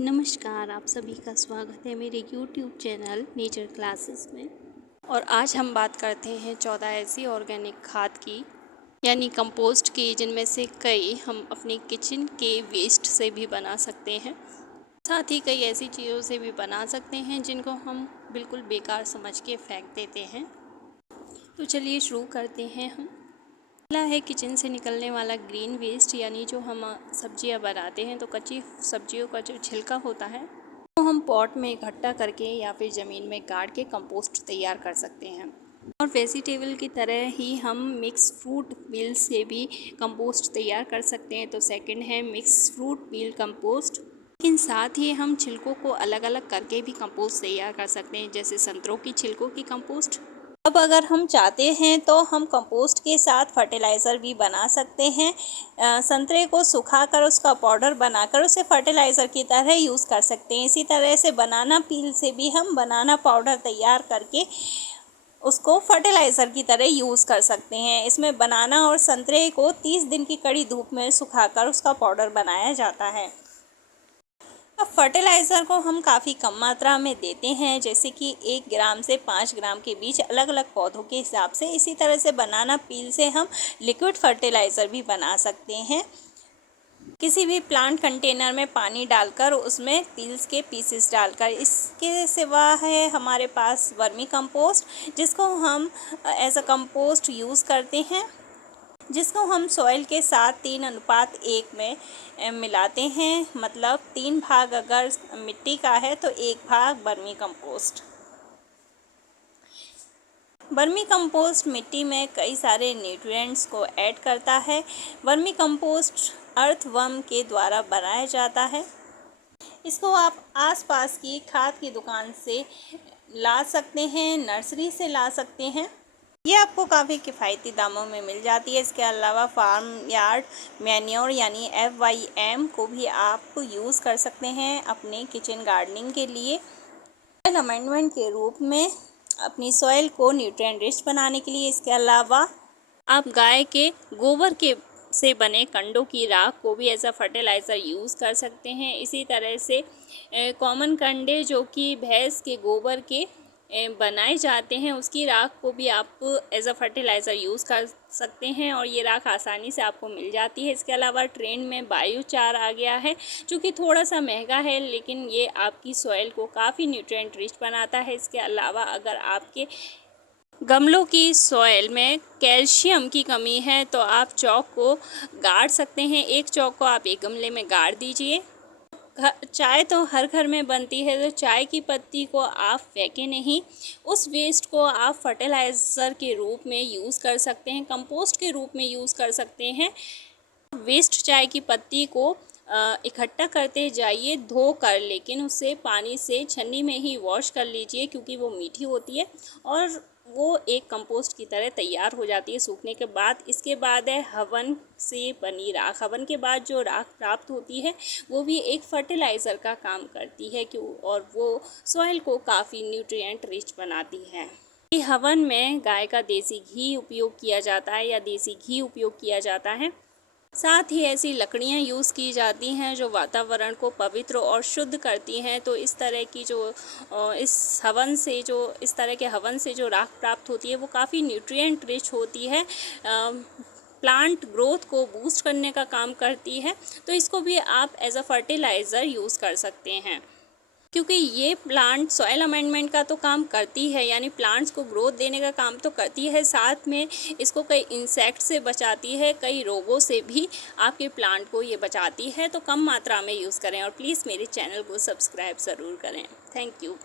नमस्कार, आप सभी का स्वागत है मेरे YouTube चैनल नेचर क्लासेस में। और आज हम बात करते हैं 14 ऐसी ऑर्गेनिक खाद की यानी कंपोस्ट की, जिनमें से कई हम अपने किचन के वेस्ट से भी बना सकते हैं। साथ ही कई ऐसी चीज़ों से भी बना सकते हैं जिनको हम बिल्कुल बेकार समझ के फेंक देते हैं। तो चलिए शुरू करते हैं हम। पहला है किचन से निकलने वाला ग्रीन वेस्ट, यानी जो हम सब्जियां बनाते हैं तो कच्ची सब्जियों का जो छिलका होता है वो हम पॉट में इकट्ठा करके या फिर ज़मीन में गाड़ के कंपोस्ट तैयार कर सकते हैं। और वेजिटेबल की तरह ही हम मिक्स फ्रूट पील से भी कंपोस्ट तैयार कर सकते हैं। तो सेकंड है मिक्स फ्रूट पील कंपोस्ट। लेकिन साथ ही हम छिलकों को अलग अलग करके भी कंपोस्ट तैयार कर सकते हैं, जैसे संतरों की छिलकों की कंपोस्ट। अब अगर हम चाहते हैं तो हम कंपोस्ट के साथ फर्टिलाइज़र भी बना सकते हैं। संतरे को सुखाकर उसका पाउडर बनाकर उसे फर्टिलाइज़र की तरह यूज़ कर सकते हैं। इसी तरह से बनाना पील से भी हम बनाना पाउडर तैयार करके उसको फर्टिलाइज़र की तरह यूज़ कर सकते हैं। इसमें बनाना और संतरे को 30 दिन की कड़ी धूप में सुखाकर उसका पाउडर बनाया जाता है। अब फर्टिलाइज़र को हम काफ़ी कम मात्रा में देते हैं, जैसे कि 1 ग्राम से 5 ग्राम के बीच, अलग अलग पौधों के हिसाब से। इसी तरह से बनाना पील से हम लिक्विड फर्टिलाइज़र भी बना सकते हैं। किसी भी प्लांट कंटेनर में पानी डालकर उसमें पील्स के पीसेस डालकर। इसके सिवा है हमारे पास वर्मी कंपोस्ट, जिसको हम एज अ कंपोस्ट यूज़ करते हैं, जिसको हम सॉइल के साथ 3:1 में मिलाते हैं। मतलब 3 भाग अगर मिट्टी का है तो 1 भाग वर्मी कंपोस्ट। वर्मी कंपोस्ट मिट्टी में कई सारे न्यूट्रिएंट्स को ऐड करता है। वर्मी कंपोस्ट अर्थवर्म के द्वारा बनाया जाता है। इसको आप आसपास की खाद की दुकान से ला सकते हैं, नर्सरी से ला सकते हैं। ये आपको काफ़ी किफ़ायती दामों में मिल जाती है। इसके अलावा फार्म यार्ड मैन्योर यानी FYM को भी आप यूज़ कर सकते हैं अपने किचन गार्डनिंग के लिए, सॉइल अमेंडमेंट के रूप में, अपनी सॉइल को न्यूट्रिएंट रिच बनाने के लिए। इसके अलावा आप गाय के गोबर के से बने कंडों की राख को भी एज अ फर्टिलाइज़र यूज़ कर सकते हैं। इसी तरह से कॉमन कंडे जो कि भैंस के गोबर के बनाए जाते हैं, उसकी राख को भी आप एज अ फर्टिलाइज़र यूज़ कर सकते हैं और ये राख आसानी से आपको मिल जाती है। इसके अलावा ट्रेंड में बायोचार आ गया है, जो कि थोड़ा सा महंगा है, लेकिन ये आपकी सॉइल को काफ़ी न्यूट्रिएंट रिच बनाता है। इसके अलावा अगर आपके गमलों की सॉइल में कैल्शियम की कमी है तो आप चौक को गाड़ सकते हैं। एक चौक को आप एक गमले में गाड़ दीजिए। चाय तो हर घर में बनती है, तो चाय की पत्ती को आप फेंकें नहीं, उस वेस्ट को आप फर्टिलाइज़र के रूप में यूज़ कर सकते हैं, कंपोस्ट के रूप में यूज़ कर सकते हैं। वेस्ट चाय की पत्ती को इकट्ठा करते जाइए धो कर, लेकिन उसे पानी से छन्नी में ही वॉश कर लीजिए, क्योंकि वो मीठी होती है और वो एक कंपोस्ट की तरह तैयार हो जाती है सूखने के बाद। इसके बाद है हवन से बनी राख। हवन के बाद जो राख प्राप्त होती है वो भी एक फर्टिलाइज़र का काम करती है, और वो सॉइल को काफ़ी न्यूट्रिएंट रिच बनाती है। हवन में गाय का देसी घी उपयोग किया जाता है या देसी घी उपयोग किया जाता है। साथ ही ऐसी लकड़ियाँ यूज़ की जाती हैं जो वातावरण को पवित्र और शुद्ध करती हैं। तो इस तरह की इस तरह के हवन से जो राख प्राप्त होती है वो काफ़ी न्यूट्रिएंट रिच होती है, प्लांट ग्रोथ को बूस्ट करने का काम करती है। तो इसको भी आप एज अ फर्टिलाइज़र यूज़ कर सकते हैं, क्योंकि ये प्लांट सॉइल अमेंडमेंट का तो काम करती है, यानी प्लांट्स को ग्रोथ देने का काम तो करती है, साथ में इसको कई इंसेक्ट से बचाती है, कई रोगों से भी आपके प्लांट को ये बचाती है। तो कम मात्रा में यूज़ करें और प्लीज़ मेरे चैनल को सब्सक्राइब ज़रूर करें। Thank you.